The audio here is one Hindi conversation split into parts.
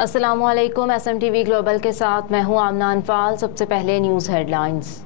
अस्सलामुअलैकुम। SMTV ग्लोबल के साथ मैं हूं आमना अनफाल। सबसे पहले न्यूज़ हेडलाइंस।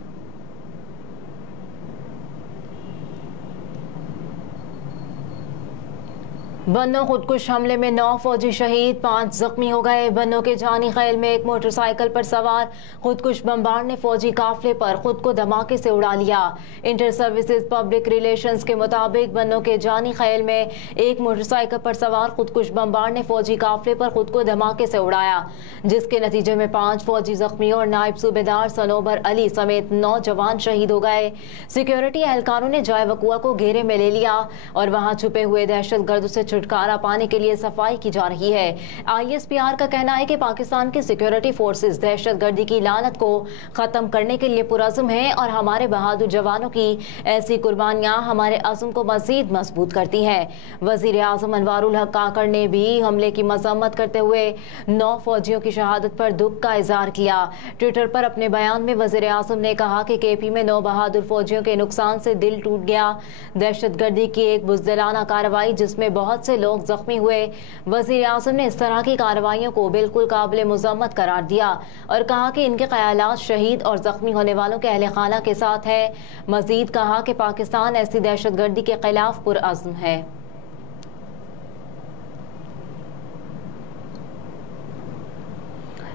बन्नो खुदकुश हमले में 9 फौजी शहीद, 5 जख्मी हो गए। बन्नो के जानी खैल में एक मोटरसाइकिल पर सवार खुदकुश बमबार ने फौजी काफले पर खुद को धमाके से उड़ा लिया। इंटर सर्विसेज पब्लिक रिलेशंस के मुताबिक बन्नो के जानी खैल में एक मोटरसाइकिल पर सवार खुदकुश बमबार ने फौजी काफले पर खुद को धमाके से उड़ाया, जिसके नतीजे में 5 फौजी जख्मी और नायब सूबेदार सनोबर अली समेत 9 जवान शहीद हो गए। सिक्योरिटी एहलकारों ने जाए वकुआ को घेरे में ले लिया और वहां छुपे हुए दहशतगर्द से छुटकारा पाने के लिए सफाई की जा रही है। ISPR का कहना है कि पाकिस्तान की सिक्योरिटी फोर्सेस दहशतगर्दी की लानत को खत्म करने के लिए पुरअज़्म हैं और हमारे बहादुर जवानों की ऐसी कुर्बानियां हमारे अज़्म को मज़ीद मजबूत करती हैं। वज़ीर आज़म अनवारुल हक काकड़ ने भी हमले की मज़म्मत करते हुए 9 फौजियों की शहादत पर दुख का इज़हार किया। ट्विटर पर अपने बयान में वज़ीर आज़म ने कहा कि KP में 9 बहादुर फौजियों के नुकसान से दिल टूट गया। दहशतगर्दी की एक बुज़दिलाना कार्रवाई जिसमें बहुत से लोग जख्मी हुए। वज़ीर आज़म ने इस तरह की कार्रवाइयों को बिल्कुल काबिल मुज़म्मत करार दिया और कहा कि इनके ख़यालात शहीद और जख्मी होने वालों के अहले खाना के साथ है। मज़ीद कहा कि पाकिस्तान ऐसी दहशतगर्दी के खिलाफ पुरअज़्म है।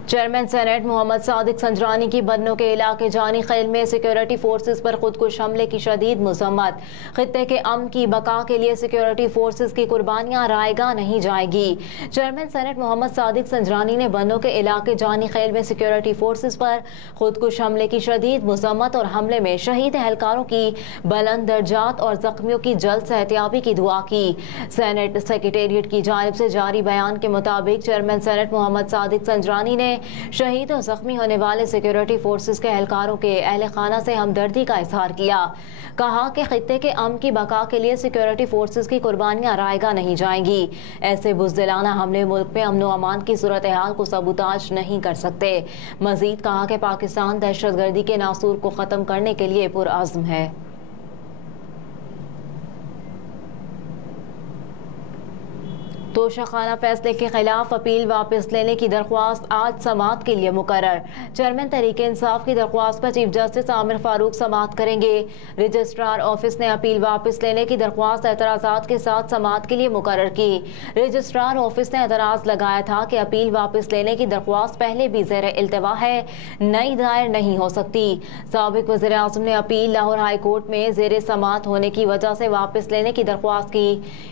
चेयरमैन सेनेट मोहम्मद सादिक संजरानी की बन्नो के इलाके जानी खैल में सिक्योरिटी फोर्सेस पर खुदकुश हमले की शदीद मज़म्मत। खित्ते के अमन की बका के लिए सिक्योरिटी फोर्सेस की कुर्बानियां रायगा नहीं जाएगी। चेयरमैन सेनेट मोहम्मद सादिक संजरानी ने बन्नो के इलाके जानी खैल में सिक्योरिटी फोर्सेस पर खुदकुश हमले की शदीद मज़म्मत और हमले में शहीद एहलकारों की बुलंद दर्जात और जख्मियों की जल्द सेहतियाबी की दुआ की। सेनेट सेक्रेटेरिएट की जानिब से जारी बयान के मुताबिक चेयरमैन सेनेट मोहम्मद सादिक संजरानी ने शहीद और जख्मी होने वाले सिक्योरिटी फोर्सेस के एहलकारों के अहले खाना से हमदर्दी का इजहार किया। कहा कि खित्ते के अमन की बका के लिए सिक्योरिटी फोर्सेस की कुर्बानियां रायगा नहीं जाएंगी। ऐसे बुज़दिलाना हमले मुल्क में अमन व अमान की सूरत हाल को सबूताज नहीं कर सकते। मजीद कहा कि पाकिस्तान दहशतगर्दी के नासूर को ख़त्म करने के लिए पुरअज़्म है। तोशाखाना फैसले के खिलाफ अपील वापस लेने की दरख्वास्त आज समाअत के लिए मुकर्रर। चेयरमैन तहरीक इंसाफ की दरख्वास्त पर चीफ जस्टिस आमिर फारूक समाअत करेंगे। रजिस्ट्रार ऑफिस ने अपील वापस लेने की दरख्वास्त एतराज़ात के साथ समाअत के लिए मुकर्रर की। रजिस्ट्रार ऑफिस ने एतराज़ लगाया था कि अपील वापस लेने की दरख्वास्त पहले भी ज़ेर इल्तवा है, नई दायर नहीं हो सकती। साबिक वज़ीर आज़म ने अपील लाहौर हाई कोर्ट में ज़ेर समाअत होने की वजह से वापस लेने की दरख्वास्त की।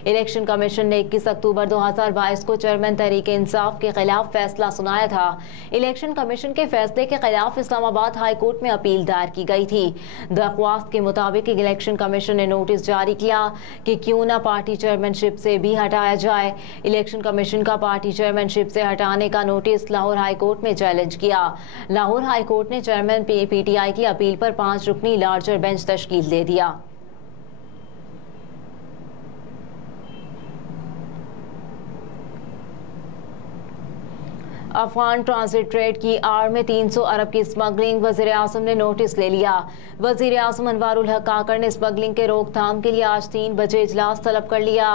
इलेक्शन कमीशन ने 21 अक्टूबर 2022 को चेयरमैन तहरीक इंसाफ के खिलाफ फैसला सुनाया था। इलेक्शन कमीशन के फैसले के खिलाफ इस्लामाबाद हाई कोर्ट में अपील दायर की गई थी। दरख्वास्त के मुताबिक इलेक्शन कमीशन ने नोटिस जारी किया कि क्यों ना पार्टी चेयरमैनशिप से भी हटाया जाए। इलेक्शन कमीशन का पार्टी चेयरमैनशिप से हटाने का नोटिस लाहौर हाई कोर्ट में चैलेंज किया। लाहौर हाई कोर्ट ने चेयरमैन PTI की अपील पर 5 रुकनी लार्जर बेंच तश्कील दे दिया। अफगान ट्रांजिट ट्रेड की आड़ में 300 अरब की स्मगलिंग, वज़ीर आज़म ने नोटिस ले लिया। वज़ीर आज़म अनवारुल हक काकड़ ने स्मगलिंग के रोकथाम के लिए आज 3 बजे इजलास तलब कर लिया।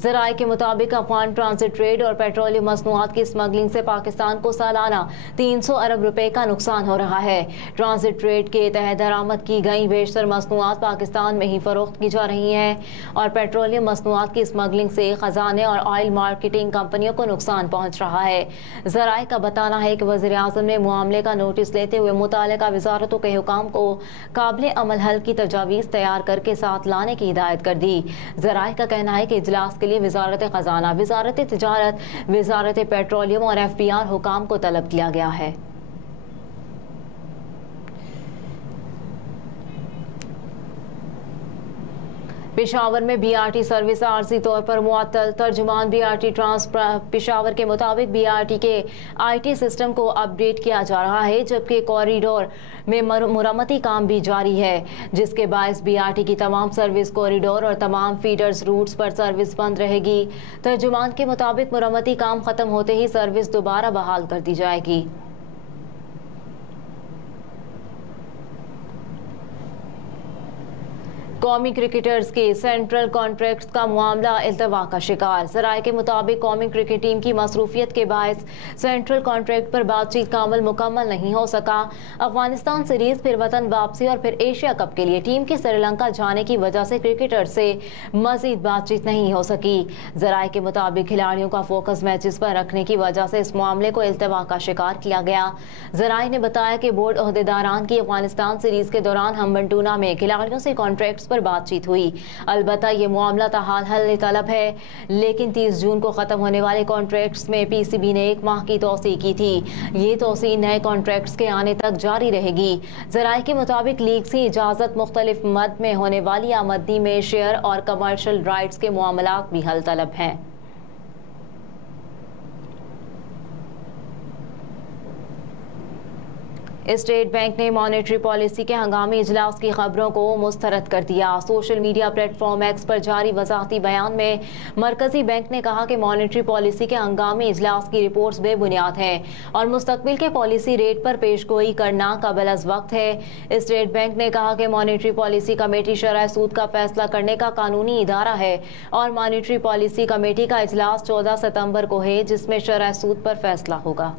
ज़राए के मुताबिक अफगान ट्रांजिट ट्रेड और पेट्रोलियम मसनूआत की स्मगलिंग से पाकिस्तान को सालाना 300 अरब रुपए का नुकसान हो रहा है। ट्रांजिट ट्रेड के तहत दरामद की गई बेशतर मसनूआत पाकिस्तान में ही फरोख्त की जा रही हैं और पेट्रोलियम मसनूआत की स्मगलिंग से खजाने और ऑयल मार्केटिंग कंपनियों को नुकसान पहुँच रहा है। ज़राए का बताना है कि वज़ीर आज़म ने मामले का नोटिस लेते हुए मुतालिका वज़ारतों के हुकाम को काबिल अमल हल की तजावीज़ तैयार करके साथ लाने की हिदायत कर दी। ज़राए का कहना है कि इजलास के लिए वज़ारत ख़जाना, वज़ारत तिजारत, वज़ारत पेट्रोलियम और FBR हुकाम को तलब किया गया है। पेशावर में BRT सर्विस आर्जी तौर पर मुअत्तल। तर्जुमान BRT ट्रांस पेशावर के मुताबिक BRT के IT सिस्टम को अपडेट किया जा रहा है, जबकि कॉरिडोर में मुरम्मती काम भी जारी है, जिसके बायस BRT की तमाम सर्विस कॉरिडोर और तमाम फीडर्स रूट्स पर सर्विस बंद रहेगी। तर्जुमान के मुताबिक मुरम्मती काम खत्म होते ही सर्विस दोबारा बहाल कर दी जाएगी। कौमी क्रिकेटर्स के सेंट्रल कॉन्ट्रैक्ट्स का मामला इल्तवा का शिकार। ज़राए के मुताबिक कौमी क्रिकेट टीम की मसरूफियत के बायस सेंट्रल कॉन्ट्रैक्ट पर बातचीत का अमल मुकम्मल नहीं हो सका। अफगानिस्तान सीरीज, फिर वतन वापसी और फिर एशिया कप के लिए टीम के श्रीलंका जाने की वजह से क्रिकेटर्स से मजीद बातचीत नहीं हो सकी। ज़राए के मुताबिक खिलाड़ियों का फोकस मैचेस पर रखने की वजह से इस मामले को इल्तवा का शिकार किया गया। ज़राए ने बताया कि बोर्ड ओहदेदारान की अफगानिस्तान सीरीज के दौरान हम्बनटोना में खिलाड़ियों से कॉन्ट्रैक्ट्स पर बातचीत हुई। अलबत्ता ये मामला ताहाल हल तलब है, लेकिन 30 जून को खत्म होने वाले कॉन्ट्रैक्ट्स में पीसीबी ने 1 माह की तोसी की थी। ये तोसी नए कॉन्ट्रैक्ट्स के आने तक जारी रहेगी। ज़राए के मुताबिक लीग से इजाजत मुख्तलिफ मद में होने वाली आमदनी में शेयर और कमर्शियल राइट्स के मामलात भी हल तलब हैं। स्टेट बैंक ने मॉनेटरी पॉलिसी के हंगामी इजलास की खबरों को मुस्तरद कर दिया। सोशल मीडिया प्लेटफॉर्म एक्स पर जारी वजाहती बयान में मरकजी बैंक ने कहा कि मॉनेटरी पॉलिसी के हंगामी इजलास की रिपोर्ट्स बेबुनियाद हैं और मुस्तकबिल के पॉलिसी रेट पर पेशगोई करना कबल अज वक्त है। स्टेट बैंक ने कहा कि मॉनेटरी पॉलिसी कमेटी शरह सूद का फैसला करने का कानूनी इदारा है और मॉनेटरी पॉलिसी कमेटी का इजलास 14 सितंबर को है, जिसमें शरह सूद पर फैसला होगा।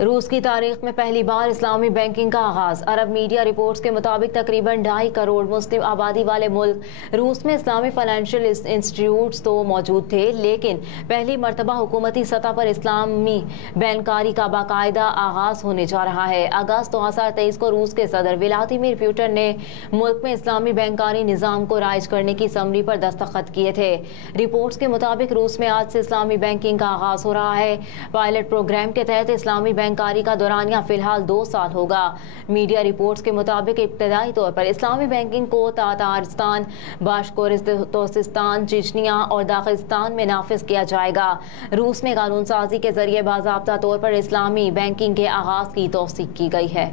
रूस की तारीख में पहली बार इस्लामी बैंकिंग का आगाज। अरब मीडिया रिपोर्ट्स के मुताबिक तकरीबन 2.5 करोड़ मुस्लिम आबादी वाले मुल्क रूस में इस्लामी फाइनेंशियल इंस्टीट्यूट्स तो मौजूद थे, लेकिन पहली मरतबा हुकूमती सतह पर इस्लामी बैंकारी का बाकायदा आगाज होने जा रहा है। अगस्त 2023 को रूस के सदर व्लादिमीर पुतिन ने मुल्क में इस्लामी बैंकारी निज़ाम को राइज करने की समरी पर दस्तखत किए थे। रिपोर्ट्स के मुताबिक रूस में आज से इस्लामी बैंकिंग का आगाज हो रहा है। पायलट प्रोग्राम के तहत इस्लामी बैंकारी का दौरानिया फिलहाल 2 साल होगा। मीडिया रिपोर्ट्स के मुताबिक इब्तदाई तौर पर इस्लामी बैंकिंग को तातारिस्तान, बाशकोरिस्तान, चेचनिया और दागिस्तान में नाफिज किया जाएगा। रूस में कानून साजी के जरिए बाज़ाब्ता तौर पर इस्लामी बैंकिंग के आगाज की तौसीक की गई है।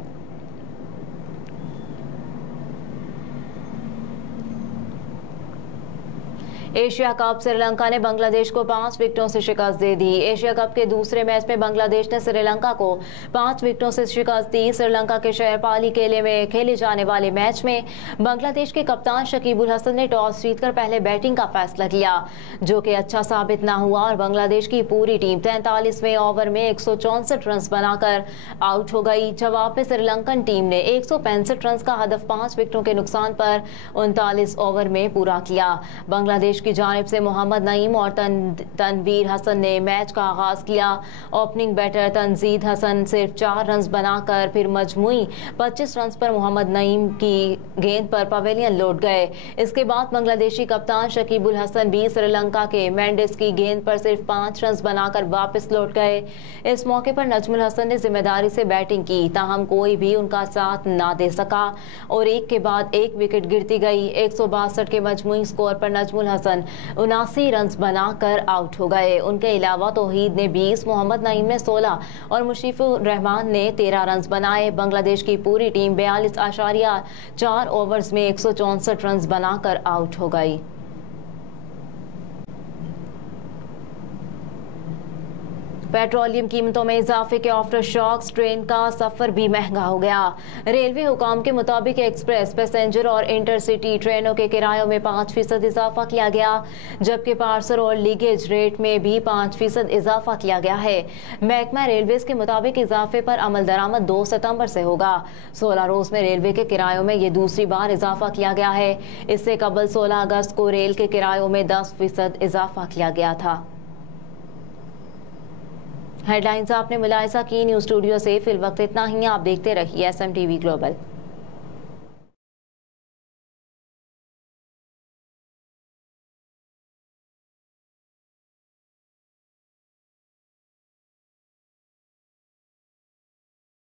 एशिया कप, श्रीलंका ने बांग्लादेश को 5 विकेटों से शिकस्त दे दी। एशिया कप के दूसरे मैच में बांग्लादेश ने श्रीलंका को 5 विकेटों से शिकस्त दी। श्रीलंका के शहर पाली केले में खेले जाने वाले मैच में बांग्लादेश के कप्तान शकीबुल हसन ने टॉस जीतकर पहले बैटिंग का फैसला किया, जो कि अच्छा साबित न हुआ और बांग्लादेश की पूरी टीम 43वें ओवर में 164 रन बनाकर आउट हो गई। जवाब में श्रीलंकन टीम ने 165 रन का हदफ 5 विकेटों के नुकसान पर 39 ओवर में पूरा किया। बांग्लादेश की जानिब से मोहम्मद नईम और तनवीर हसन ने मैच का आगाज किया। ओपनिंग बैटर तनजीद हसन सिर्फ 4 रन बनाकर फिर मजमूई 25 रन पर मोहम्मद नईम की गेंद पर पवेलियन लौट गए। इसके बाद बांग्लादेशी कप्तान शकीबुल हसन भी श्रीलंका के मेंडिस की गेंद पर सिर्फ 5 रन बनाकर वापस लौट गए। इस मौके पर नजमुल हसन ने जिम्मेदारी से बैटिंग की, ताहम कोई भी उनका साथ ना दे सका और एक के बाद एक विकेट गिरती गई। 162 के मजमूई स्कोर पर नजमुल हसन 79 रन बनाकर आउट हो गए। उनके अलावा तौहीद ने 20, मोहम्मद नईम ने 16 और मुशीफुर रहमान ने 13 रन बनाए। बांग्लादेश की पूरी टीम 42.4 ओवर्स में 164 रन बनाकर आउट हो गई। पेट्रोलियम कीमतों में इजाफे के आफ्टर शॉक्स, ट्रेन का सफर भी महंगा हो गया। रेलवे हुकाम के मुताबिक एक्सप्रेस, पैसेंजर और इंटरसिटी ट्रेनों के किरायों में 5% इजाफा किया गया, जबकि पार्सल और लीगेज रेट में भी 5% इजाफा किया गया है। महकमा रेलवेज के मुताबिक इजाफे पर अमल दरामद 2 सितंबर से होगा। 16 रोज में रेलवे के किरायों में ये दूसरी बार इजाफा किया गया है। इससे कबल 16 अगस्त को रेल के किरायों में 10% इजाफा किया गया था। हेडलाइंस आपने मुलाहिजा की। न्यूज़ स्टूडियो से फिल वक्त इतना ही। आप देखते रहिए SMTV ग्लोबल।